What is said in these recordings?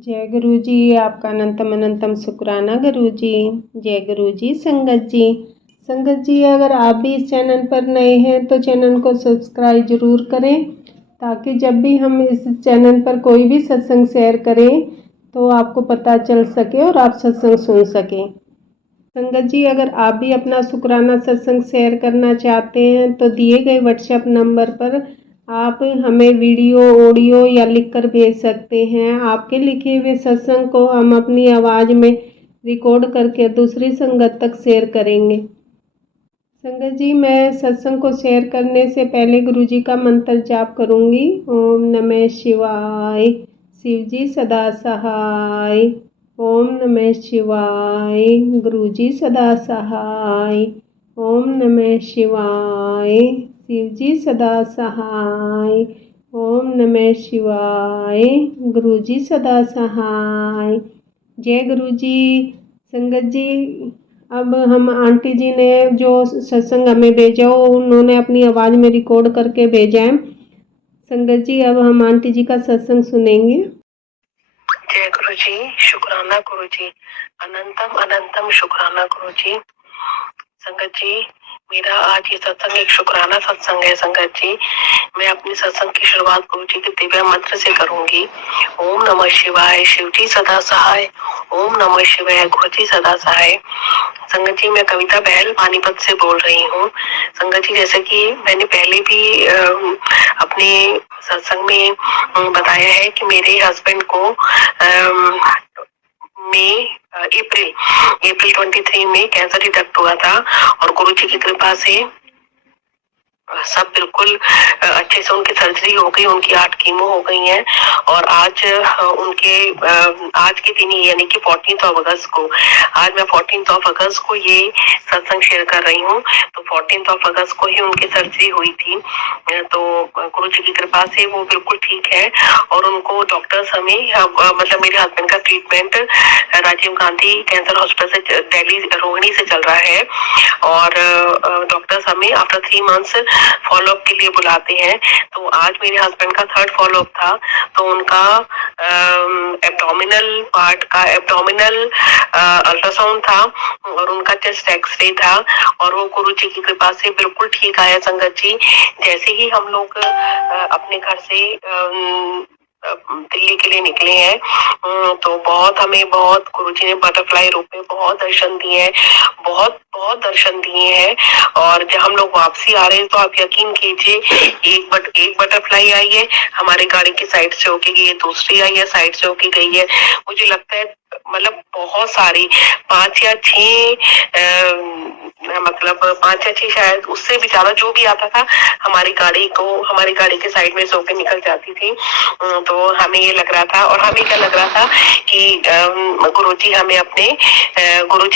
जय गुरु जी। आपका अनंतम अनंतम शुक्राना गुरु जी। जय गुरु जी। संगत जी, अगर आप भी इस चैनल पर नए हैं तो चैनल को सब्सक्राइब जरूर करें, ताकि जब भी हम इस चैनल पर कोई भी सत्संग शेयर करें तो आपको पता चल सके और आप सत्संग सुन सकें। संगत जी, अगर आप भी अपना शुक्राना सत्संग शेयर करना चाहते हैं तो दिए गए व्हाट्सएप नंबर पर आप हमें वीडियो, ऑडियो या लिखकर भेज सकते हैं। आपके लिखे हुए सत्संग को हम अपनी आवाज़ में रिकॉर्ड करके दूसरी संगत तक शेयर करेंगे। संगत जी, मैं सत्संग को शेयर करने से पहले गुरु जी का मंत्र जाप करूंगी। ओम नमः शिवाय, शिव जी सदा सहाय। ओम नमः शिवाय, गुरु जी सदा सहाय। ओम नमः शिवाय, शिव जी सदा सहाय। ओम नमः शिवाय, गुरु जी सदा सहाय। जय गुरु जी। संगत जी, अब हम आंटी जी ने जो सत्संग हमें भेजा हो उन्होंने अपनी आवाज़ में रिकॉर्ड करके भेजा है। संगत जी, अब हम आंटी जी का सत्संग सुनेंगे। जय गुरु जी। शुक्राना गुरु जी। अनंतम अनंतम शुक्राना गुरु जी। संगत जी, मेरा आज ये सत्संग एक शुक्राना सत्संग है। संगत जी, मैं अपनी सत्संग की शुरुआत गुरु जी के दिव्य मंत्र से करूंगी। ओम नमः शिवाय, शिव जी सदा सहाय। ओम नमः शिवाय, गुरु जी सदा सहाय। संगत जी, मैं कविता बहल पानीपत से बोल रही हूँ। संगत जी, जैसे कि मैंने पहले भी अपने सत्संग में बताया है कि मेरे हस्बैंड को अप्रैल 23 में कैंसर डिटेक्ट हुआ था और गुरु जी की कृपा से सब बिल्कुल अच्छे से उनकी सर्जरी हो गई, उनकी 8 कीमो हो गई हैं और आज उनके आज के दिन यानी कि 14 अगस्त को, आज मैं 14 अगस्त को ये सत्संग शेयर कर रही हूँ। तो 14 अगस्त को ही उनकी सर्जरी हुई थी। तो गुरु जी की कृपा से वो बिल्कुल ठीक है और उनको डॉक्टर्स हमें मतलब मेरे हस्बैंड का treatment Rajiv Gandhi cancer hospital से दिल्ली रोहिणी से चल रहा है और डॉक्टर्स हमें आफ्टर 3 मंथ्स फॉलोअप के लिए बुलाते हैं। तो आज मेरे हस्बैंड का 3rd फॉलोअप था। तो उनका एब्डोमिनल पार्ट का एब्डोमिनल अल्ट्रासाउंड था और उनका चेस्ट एक्सरे था और वो गुरु जी की कृपा से बिल्कुल ठीक आया। संगत जी, जैसे ही हम लोग अपने घर से दिल्ली के लिए निकले हैं तो बहुत गुरुजी ने बटरफ्लाई रूप में बहुत दर्शन दिए हैं, बहुत दर्शन दिए हैं। और जब हम लोग वापसी आ रहे हैं तो आप यकीन कीजिए एक बटरफ्लाई आई है हमारे गाड़ी की साइड से होके गई है, दूसरी आई है साइड से होके गई है। मुझे लगता है मतलब बहुत सारी 5 या 6 मतलब 5 या 6 शायद उससे भी ज्यादा जो भी आता था हमारी गाड़ी के साइड में से होकर निकल जाती थी। तो हमें ये लग रहा था और हमें क्या लग रहा था कि गुरुजी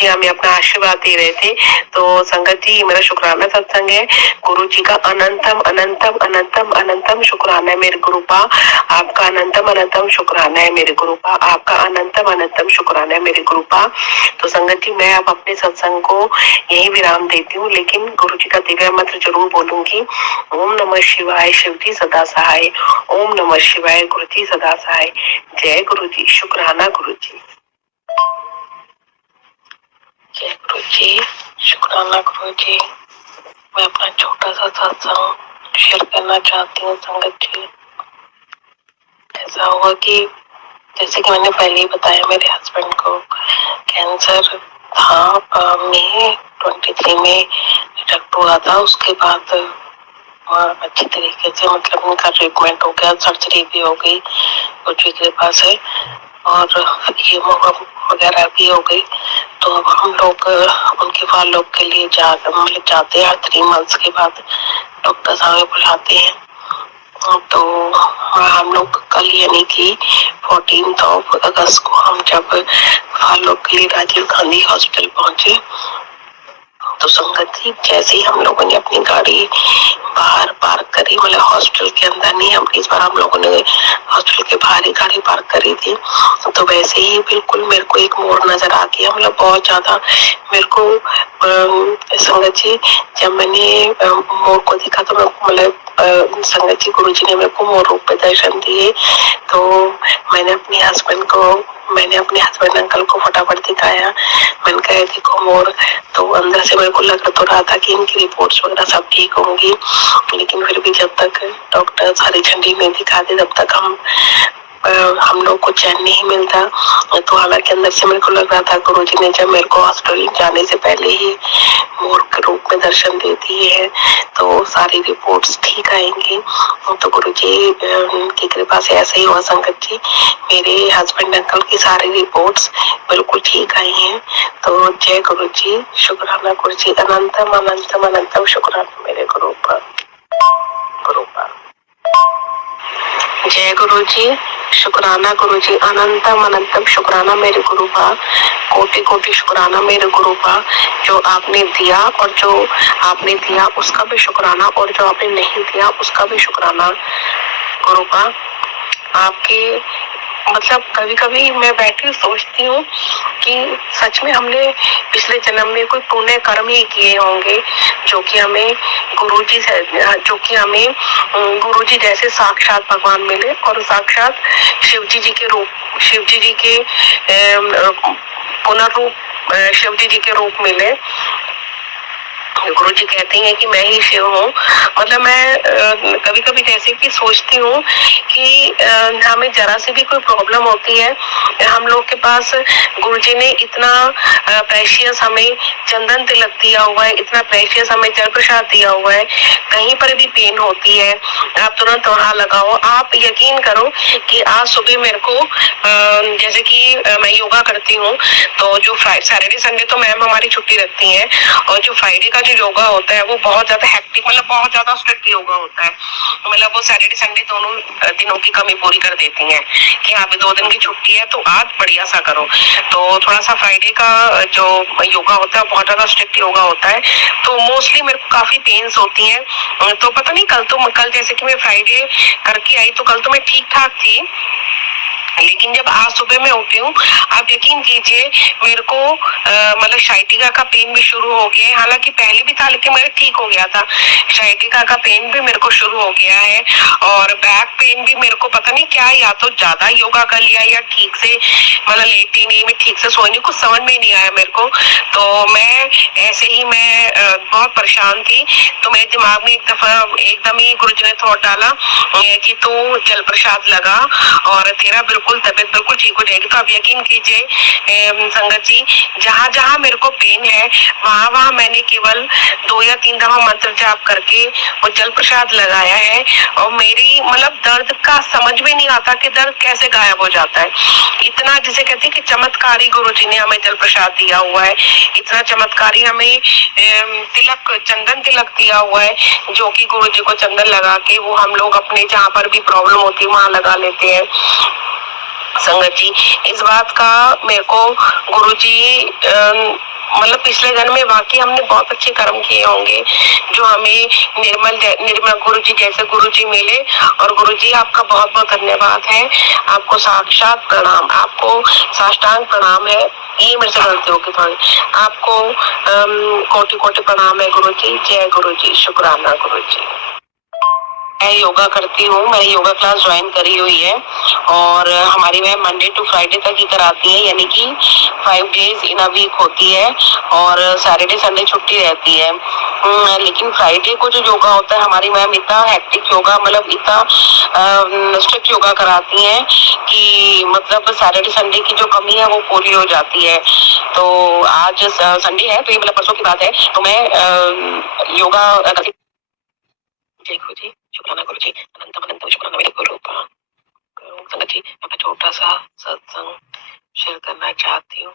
हमें अपना आशीर्वाद दे रहे थे। तो संगत जी, मेरा शुक्राना सत्संग है। गुरुजी का अनंतम अनंतम अनंतम अनंतम शुक्राना है मेरे गुरुपा। आपका अनंतम अनंतम शुक्राना है मेरे गुरुपा। आपका अनंतम अनंतम शुक्राना है मेरे गुरुपा। तो संगत जी, मैं अब अपने सत्संग को यही विराम देती हूँ, लेकिन गुरु जी का दिव्य मंत्र जरूर बोलूंगी। ओम नमः शिवाय, शिव जी सदा सहाय। ओम नमः शिवाय, गुरु जी सदा सहाय। जय गुरु जी। शुक्राना गुरु जी। जय गुरु जी। शुक्राना गुरु जी। मैं अपना छोटा सा सत्संग शेयर करना चाहती हूँ। संगत जी, ऐसा हुआ कि जैसे कि मैंने पहले ही बताया, मेरे हस्बैंड को कैंसर था मई 23 में डिटेक्ट हुआ था। उसके बाद अच्छी तरीके से मतलब उनका ट्रीटमेंट हो गया, सर्जरी भी हो गई कुछ के पास है और कीमो वगैरह भी हो गई। तो अब हम लोग उनके फॉलोअप के लिए जाते हैं। 3 मंथ्स के बाद डॉक्टर्स हमें बुलाते हैं। तो हम लोग कल यानी कि 14 अगस्त को हम जब फॉलोअप के लिए राजीव गांधी हॉस्पिटल पहुंचे तो संगत जी, जैसे ही हम लोगों ने अपनी गाड़ी बाहर पार्क करी, मतलब हॉस्पिटल के अंदर नहीं, इस बार हम लोगों ने हॉस्पिटल के बाहर ही गाड़ी पार्क करी थी। तो वैसे ही बिल्कुल मेरे को एक मोड़ नजर आ गया, मतलब बहुत ज्यादा मेरे को संगत जी, जब मैंने मोड़ को देखा तो मैं मतलब संगत जी गुरु जी ने मेरे को मोर रूप में दर्शन दिए। तो मैंने अपने हस्बैंड अंकल को फटाफट दिखाया। मैंने कहा देखो मोर। तो अंदर से मेरे को लग तो रहा था कि इनकी रिपोर्ट्स वगैरह सब ठीक होंगी, लेकिन फिर भी जब तक डॉक्टर हरी झंडी नहीं दिखा दे तब तक हम लोग को चैन नहीं मिलता। तो हालांकि अंदर से मेरे को लग रहा था गुरुजी ने जब मेरे को हॉस्पिटल जाने से पहले ही मोर के रूप में दर्शन दे दिए हैं तो सारी रिपोर्ट्स ठीक आएंगी। तो गुरुजी की कृपा से ऐसे ही हुआ संगत जी। मेरे हस्बैंड अंकल की सारी रिपोर्ट्स बिल्कुल ठीक आई हैं। तो जय गुरुजी, शुक्राना गुरुजी, अनंतम अनंतम अनंतम शुक्राना मेरे गुरु पर। जय गुरु जी, शुक्राना गुरु जी, अनंतम अनंतम शुक्राना मेरे गुरु का, कोटि कोटि शुक्राना मेरे गुरु का। जो आपने दिया और जो आपने दिया उसका भी शुक्राना, और जो आपने नहीं दिया उसका भी शुक्राना गुरु का। आपके मतलब कभी कभी मैं बैठी सोचती हूँ कि सच में हमने पिछले जन्म में कोई पुण्य कर्म ही किए होंगे जो कि हमें गुरुजी जैसे साक्षात भगवान मिले, और साक्षात शिव जी के पुनर्रूप शिव जी के रूप मिले। गुरु जी कहते हैं कि मैं ही शिव हूँ। मतलब मैं कभी कभी जैसे कि सोचती हूँ कि हमें जरा से भी कोई प्रॉब्लम होती है, हम लोग के पास गुरु जी ने इतना प्रेशियस हमें चंदन तिलक दिया हुआ है, इतना प्रेशियस हमें जल प्रसाद दिया हुआ है। कहीं पर भी पेन होती है आप तुरंत वहां लगाओ। आप यकीन करो कि आज सुबह मेरे को जैसे कि मैं योगा करती हूँ, तो जो सैटरडे संडे तो मैम हमारी छुट्टी रखती है, और जो फ्राइडे का जो योगा होता है वो बहुत ज्यादा हेक्टिक, मतलब बहुत ज्यादा स्ट्रिक्ट योगा होता है। मतलब वो सैटरडे संडे दोनों दिनों की कमी पूरी कर देती हैं कि हाँ 2 दिन की छुट्टी है तो आज बढ़िया सा करो। तो थोड़ा सा फ्राइडे का जो योगा होता है बहुत ज्यादा स्ट्रिक्ट योगा होता है, तो मोस्टली मेरे को काफी पेन्स होती हैं। तो पता नहीं कल जैसे कि मैं फ्राइडे करके आई तो कल तो मैं ठीक ठाक थी, लेकिन जब आज सुबह मैं उठी हूँ आप यकीन कीजिए मेरे को मतलब शाइटिका का पेन भी शुरू हो गया है। हालांकि पहले भी था लेकिन मेरा ठीक हो गया था। शाइटिका का पेन भी मेरे को शुरू हो गया है, और बैक पेन भी मेरे को पता नहीं क्या, या तो ज्यादा योगा कर लिया या ठीक से मतलब लेटी नहीं, मैं ठीक से सोई नहीं, कुछ समझ में नहीं आया मेरे को। तो मैं ऐसे ही मैं बहुत परेशान थी। तो मेरे दिमाग में एकदम ही गुरुजी ने थॉट डाला कि तू जल प्रसाद लगा और तेरा बिल्कुल तबीयत बिल्कुल ठीक हो जाएगी। तो आप यकीन कीजिए संगत जी, जहाँ जहाँ मेरे को पेन है वहाँ वहाँ मैंने केवल 2 या 3 दफा मंत्र जाप करके वो जल प्रसाद लगाया है, और मेरी मतलब दर्द का समझ में नहीं आता कि दर्द कैसे गायब हो जाता है। इतना जिसे कहते हैं कि चमत्कारी गुरुजी ने हमें जल प्रसाद दिया हुआ है, इतना चमत्कारी हमें चंदन तिलक दिया हुआ है, जो कि गुरुजी को चंदन लगा के वो हम लोग अपने जहाँ पर भी प्रॉब्लम होती है वहां लगा लेते हैं। संगत जी, इस बात का मेरे को गुरुजी मतलब पिछले जन्म में वाकई हमने बहुत अच्छे कर्म किए होंगे जो हमें निर्मल गुरुजी जैसे गुरुजी मिले। और गुरुजी आपका बहुत बहुत धन्यवाद है, आपको साक्षात प्रणाम, आपको साष्टांग प्रणाम है। ये मेरे से गलती होगी थोड़ी, आपको कोटि कोटि प्रणाम है गुरुजी। जय गुरुजी, शुक्राना गुरुजी। मैं योगा करती हूँ, मैंने योगा क्लास ज्वाइन करी हुई है, और हमारी मैम मंडे टू फ्राइडे तक ही कराती है, यानी कि 5 डेज इन अ वीक होती है, और सैटरडे संडे छुट्टी रहती है। लेकिन फ्राइडे को जो योगा होता है हमारी मैम इतना हेक्टिक योगा, मतलब इतना स्ट्रिक्ट योगा कराती हैं कि मतलब सैटरडे संडे की जो कमी है वो पूरी हो जाती है। तो आज संडे है तो ये मतलब परसों की बात है, तो मैं योगा करती। जय गुरु जी, शुक्राना गुरु जी, अनंतम अनंतम शुक्राना मेरे गुरु का। संगत जी, मैं छोटा सा सत्संग शेयर करना चाहती हूँ।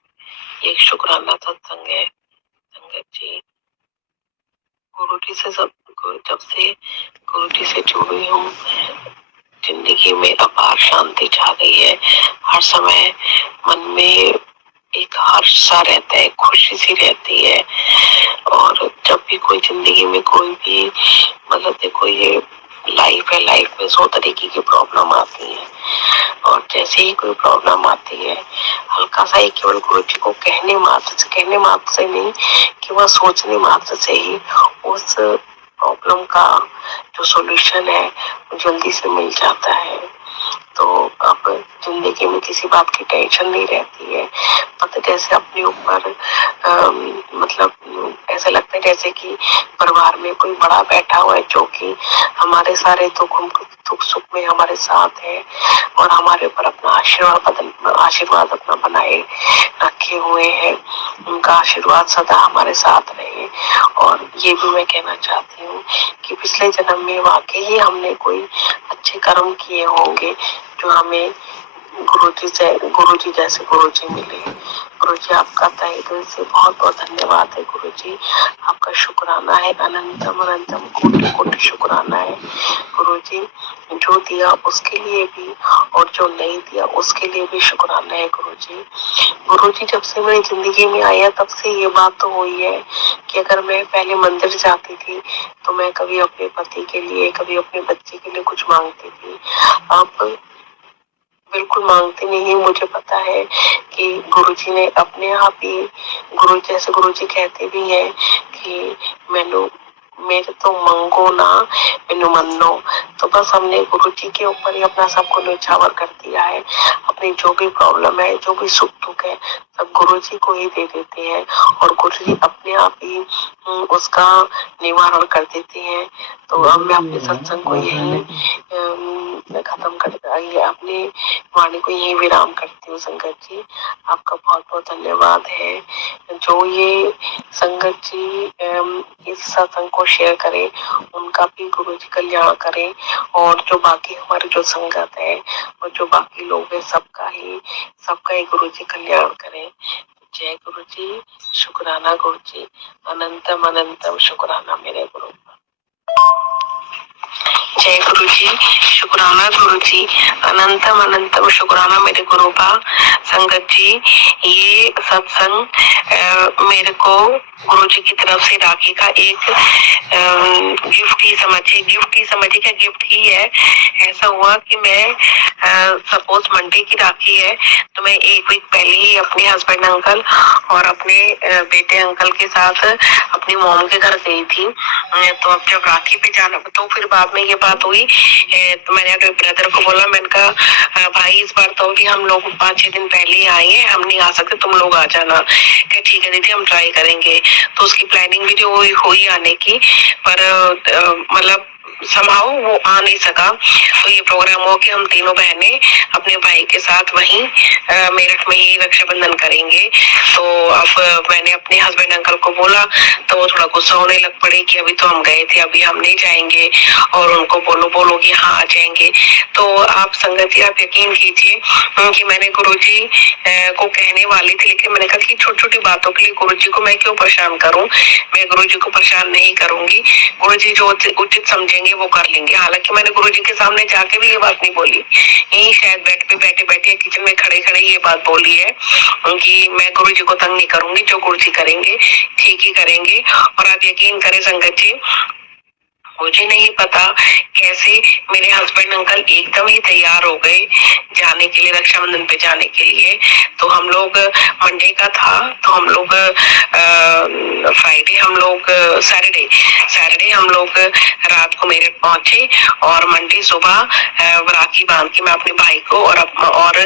एक शुक्राना सत्संग है संगत जी। गुरु जी से जब से गुरु जी से जुड़ी हूँ जिंदगी में अपार शांति छा गई है। हर समय मन में एक हर्ष सा रहता है, खुशी सी रहती है। और जब भी कोई जिंदगी में कोई भी मतलब देखो ये लाइफ है, लाइफ में 100 तरीके की प्रॉब्लम आती है, और जैसे ही कोई प्रॉब्लम आती है हल्का सा ही केवल गुरु जी को कहने मात्र से नहीं, केवल सोचने मात्र से ही उस प्रॉब्लम का जो सॉल्यूशन है वो जल्दी से मिल जाता है। तो अब जिंदगी में किसी बात की टेंशन नहीं रहती है। मतलब जैसे अपने ऊपर मतलब ऐसा लगता है जैसे कि परिवार में कोई बड़ा बैठा हुआ है जो कि हमारे सारे दुख सुख में हमारे साथ है और हमारे ऊपर अपना आशीर्वाद अपना बनाए रखे हुए हैं। उनका आशीर्वाद सदा हमारे साथ रहे। और ये भी मैं कहना चाहती हूँ कि पिछले जन्म में वाकई ही हमने कोई अच्छे कर्म किए होंगे जो हमें गुरुजी जैसे गुरुजी मिले। गुरुजी आपका तहे दिल से बहुत बहुत धन्यवाद है। गुरुजी आपका शुक्राना है, अनंतम अनंतम कोटि कोटि शुक्राना है। गुरुजी जो दिया उसके लिए भी और जो नहीं दिया उसके लिए भी शुक्राना है। गुरुजी जब से मेरी जिंदगी में आया तब से ये बात तो हुई है कि अगर मैं पहले मंदिर जाती थी तो मैं कभी अपने पति के लिए कभी अपने बच्चे के लिए कुछ मांगती थी। अब बिल्कुल मांगती नहीं। मुझे पता है कि गुरुजी ने अपने आप ही जैसे गुरुजी कहते भी हैं कि मेरे तो मंगो ना मैनू मन्नो। तो बस हमने गुरुजी के ऊपर ही अपना सब कुछ न्यौछावर कर दिया है। अपनी जो भी प्रॉब्लम है जो भी सुख दुख है सब गुरुजी को ही दे देते हैं और गुरुजी अपने आप ही उसका निवारण कर देते हैं। तो अब मैं अपने सत्संग को यही खत्म कर अपनी वाणी को यही विराम करती हूँ। संगत जी आपका बहुत बहुत धन्यवाद है जो ये संगत जी इस सत्संग को शेयर करें, उनका भी गुरुजी कल्याण करें और जो बाकी हमारी जो संगत है और जो बाकी लोग हैं सबका ही गुरुजी कल्याण करें। जय गुरुजी, शुक्राना गुरुजी, अनंतम अनंतम शुक्राना मेरे गुरु। जय गुरुजी, शुक्राना गुरुजी, अनंतम अनंतम शुक्राना मेरे गुरु का। संगत जी ये सत्संग मेरे को गुरुजी की तरफ से राखी का एक गिफ्ट ही समझिए क्या गिफ्ट ही है। ऐसा हुआ कि मैं सपोज मंडे की राखी है तो मैं एक वीक पहले ही अपने हस्बैंड अंकल और अपने बेटे अंकल के साथ अपनी मॉम के घर गई थी। तो अब जब राखी पे जाना तो फिर बाद में ये बात हुई तो मैंने अपने ब्रदर को बोला, मैंने कहा भाई इस बार तो भी हम लोग 5-6 दिन पहले ही आए हैं, हम नहीं आ सकते, तुम लोग आ जाना। क्या ठीक है दीदी हम ट्राई करेंगे। तो उसकी प्लानिंग भी जो हुई आने की पर मतलब समाओ वो आ नहीं सका। तो ये प्रोग्राम हो कि हम तीनों बहनें अपने भाई के साथ वहीं मेरठ में ही रक्षाबंधन करेंगे। तो अब मैंने अपने हस्बैंड अंकल को बोला तो वो थोड़ा गुस्सा होने लग पड़े कि अभी तो हम गए थे अभी हम नहीं जाएंगे और उनको बोलो कि हाँ आ जाएंगे। तो आप संगत जी आप यकीन कीजिए कि मैंने गुरुजी को कहने वाली थी लेकिन मैंने कहा कि छोटी छोटी बातों के लिए गुरुजी को मैं क्यों परेशान करूं। मैं गुरुजी को परेशान नहीं करूंगी, गुरुजी जो उचित समझेंगे वो कर लेंगे। हालांकि मैंने गुरुजी के सामने जाके भी ये बात नहीं बोली, यही शायद बेड पे बैठे किचन में खड़े ये बात बोली है कि मैं गुरुजी को तंग नहीं करूंगी, जो गुरुजी करेंगे ठीक ही करेंगे। और आप यकीन करें संगत जी मुझे नहीं पता कैसे मेरे हस्बैंड अंकल एकदम ही तैयार हो गए जाने के लिए, रक्षाबंधन पे जाने के लिए। तो हम लोग मंडे का था तो हम लोग फ्राइडे हम लोग सैटरडे हम लोग रात को मेरठ पहुंचे और मंडे सुबह राखी बांध के मैं अपने भाई को और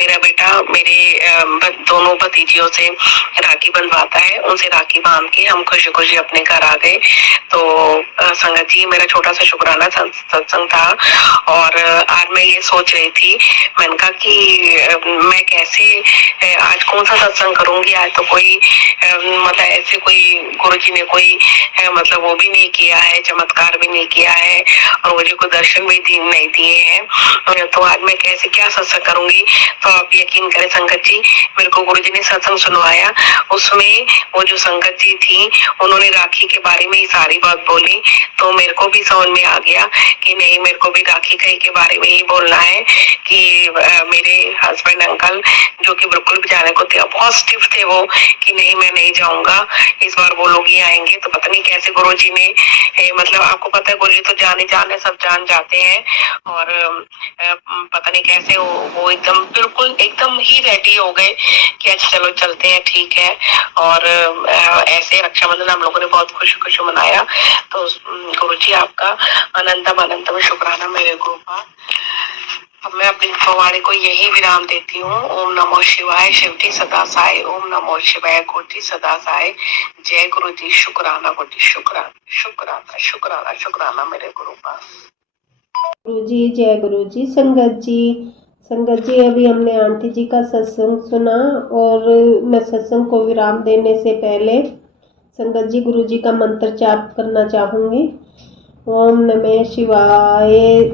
मेरा बेटा मेरे दोनों भतीजियों से राखी बंधवाता है, उनसे राखी बांध के हम खुशी खुशी अपने घर आ गए। तो संगत जी मेरा छोटा सा शुक्राना सत्संग था और आज मैं ये सोच रही थी, मैंने कहा कि मैं कैसे आज कौन सा सत्संग करूंगी। आज तो कोई मतलब ऐसे कोई गुरुजी ने कोई मतलब वो भी नहीं किया है, चमत्कार भी नहीं किया है और मुझे को दर्शन भी नहीं दिए हैं। तो आज मैं कैसे क्या सत्संग करूंगी। तो आप यकीन करें संगत जी मेरे को गुरुजी ने सत्संग सुनवाया, उसमें वो जो संगत जी थी उन्होंने राखी के बारे में ही सारी बात बोली। तो मेरे को भी समझ में आ गया कि नहीं, मेरे को भी राखी कई के बारे में ही बोलना है कि मेरे हस्बैंड अंकल जो कि बिल्कुल भी जाने को थे, बहुत स्टिफ थे वो कि नहीं मैं नहीं जाऊंगा, इस बार वो लोग ही आएंगे। तो पता नहीं कैसे गुरुजी ने मतलब आपको पता है गुरुजी तो जाने जाने सब जान जाते हैं, और पता नहीं कैसे वो एकदम बिल्कुल एकदम ही रेडी हो गए कि अच्छा चलो चलते हैं, ठीक है। और ऐसे रक्षाबंधन हम लोगों ने बहुत खुशी खुशी मनाया। तो गुरुजी आपका अनंतम अनंतम शुक्राना मेरे गुरु का। अब मैं अपनी वाणी को यही विराम देती हूँ। ओम नमो शिवाय, शिवजी सदा साई। ओम नमो शिवाय, गुरुजी सदा साई। जय गुरु जी, शुक्राना गुरुजी, शुक्राना शुक्राना शुक्राना शुक्राना मेरे गुरु का। गुरु जी, जय गुरु जी। संगत जी, संगत जी, अभी हमने आंटी जी का सत्संग सुना, और मैं सत्संग को विराम देने से पहले संगत जी गुरु जी का मंत्र जाप करना चाहूँगी। ओम नमः शिवाय,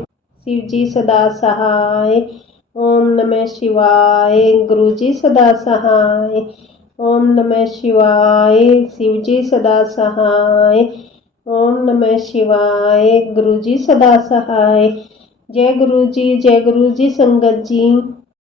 शिव जी सदा सहाय। ओम नमः शिवाय, गुरु जी सदा सहाय। ओम नमः शिवाय, शिव जी सदा सहाय। ओम नमः शिवाय, गुरु जी सदा सहाय। जय गुरु जी, जय गुरु जी। संगत जी,